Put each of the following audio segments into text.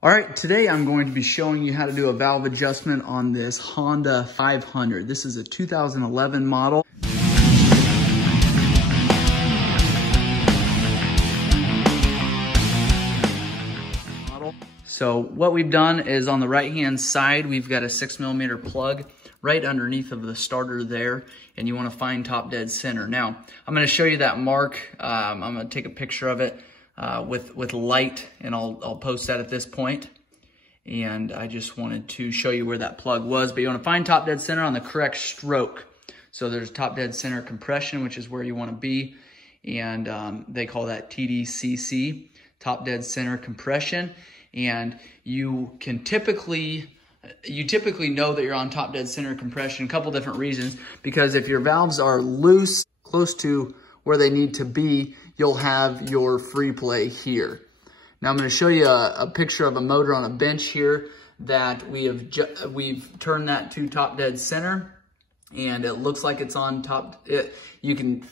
All right, today I'm going to be showing you how to do a valve adjustment on this Honda 500. This is a 2011 model. So what we've done is on the right-hand side, we've got a 6mm plug right underneath of the starter there, and you want to find top dead center. Now, I'm going to show you that mark. I'm going to take a picture of it with light, and I'll post that at this point. And I just wanted to show you where that plug was, but you want to find top dead center on the correct stroke. So there's top dead center compression, which is where you want to be, and they call that TDCC, top dead center compression. And you typically know that you're on top dead center compression, a couple different reasons, because if your valves are loose, close to where they need to be, you'll have your free play here. Now I'm going to show you a picture of a motor on a bench here that we've turned that to top dead center, and it looks like it's on top. You can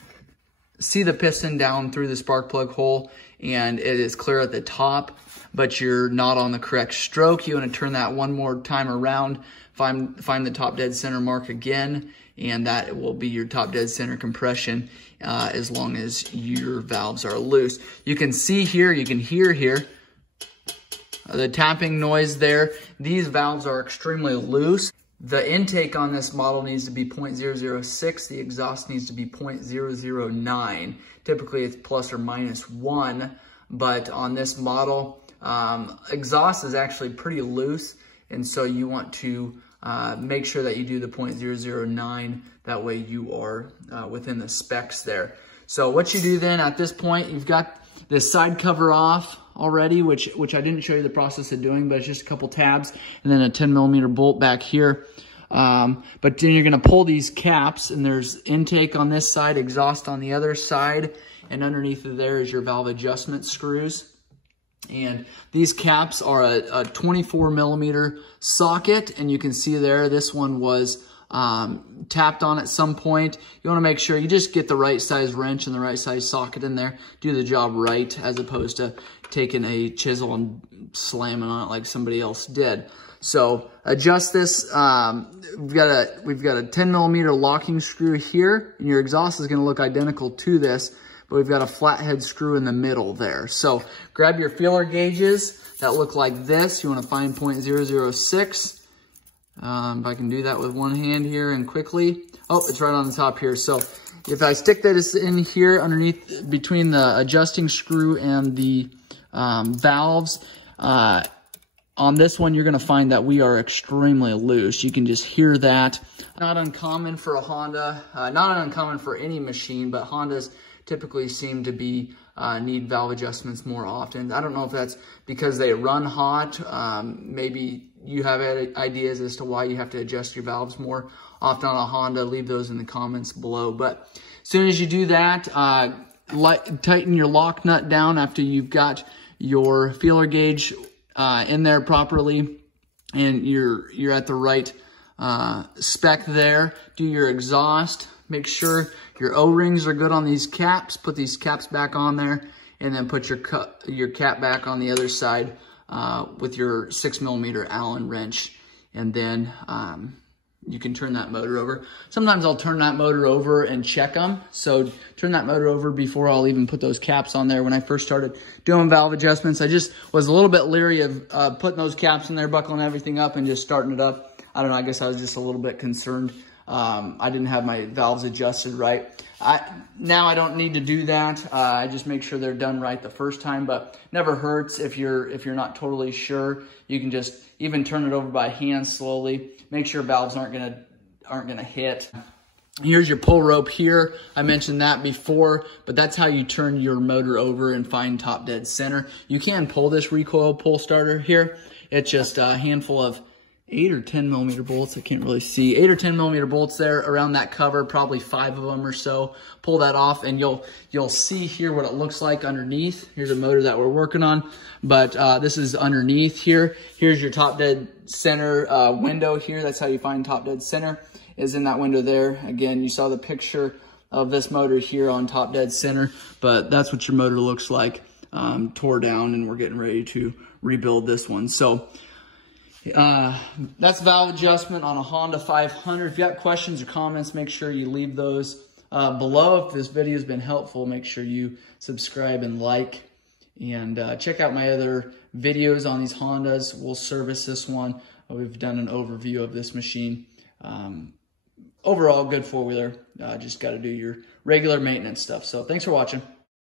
see the piston down through the spark plug hole, and it is clear at the top, but you're not on the correct stroke. You want to turn that one more time around, find the top dead center mark again, and that will be your top dead center compression as long as your valves are loose. You can see here, you can hear here, the tapping noise there. These valves are extremely loose. The intake on this model needs to be 0.006. The exhaust needs to be 0.009. Typically it's plus or minus 1, but on this model, exhaust is actually pretty loose, and so you want to make sure that you do the 0.009. That way you are within the specs there. So what you do then at this point, you've got this side cover off already, which I didn't show you the process of doing, but it's just a couple tabs and then a 10mm bolt back here. But then you're going to pull these caps, and there's intake on this side, exhaust on the other side, and underneath of there is your valve adjustment screws. And these caps are a 24mm socket, and you can see there this one was tapped on at some point. You want to make sure you just get the right size wrench and the right size socket in there. Do the job right, as opposed to taking a chisel and slamming on it like somebody else did. So adjust this. We've got a 10mm locking screw here, and your exhaust is going to look identical to this, but we've got a flathead screw in the middle there. So grab your feeler gauges that look like this. You want to find 0.006. If I can do that with one hand here and quickly. Oh, it's right on the top here. So if I stick this in here underneath between the adjusting screw and the valves, on this one, you're going to find that we are extremely loose. You can just hear that. Not uncommon for a Honda, not uncommon for any machine, but Hondas typically seem to be need valve adjustments more often. I don't know if that's because they run hot. Maybe you have ideas as to why you have to adjust your valves more often on a Honda. Leave those in the comments below. But as soon as you do that, tighten your lock nut down after you've got your feeler gauge in there properly, and you're at the right spec there. Do your exhaust. Make sure your O-rings are good on these caps. Put these caps back on there, and then put your cap back on the other side with your 6mm Allen wrench, and then you can turn that motor over. Sometimes I'll turn that motor over and check them. So turn that motor over before I'll even put those caps on there. When I first started doing valve adjustments, I just was a little bit leery of putting those caps in there, buckling everything up, and just starting it up. I don't know, I guess I was just a little bit concerned. I didn't have my valves adjusted right. Now I don't need to do that. I just make sure they're done right the first time, but never hurts if you're not totally sure. You can just even turn it over by hand slowly. Make sure valves aren't gonna hit. Here's your pull rope here. I mentioned that before, but that's how you turn your motor over and find top dead center. You can pull this recoil pull starter here. It's just a handful of 8 or 10mm bolts. I can't really see. 8 or 10mm bolts there around that cover, probably 5 of them or so. Pull that off, and you'll see here what it looks like underneath. Here's a motor that we're working on, but this is underneath here. Here's your top dead center window here. That's how you find top dead center, is in that window there. Again, you saw the picture of this motor here on top dead center, but that's what your motor looks like tore down, and we're getting ready to rebuild this one. So that's valve adjustment on a Honda 500. If you got questions or comments, make sure you leave those below. If this video has been helpful, make sure you subscribe and like. And check out my other videos on these Hondas. We'll service this one. We've done an overview of this machine. Overall, good four-wheeler. Just got to do your regular maintenance stuff. So thanks for watching.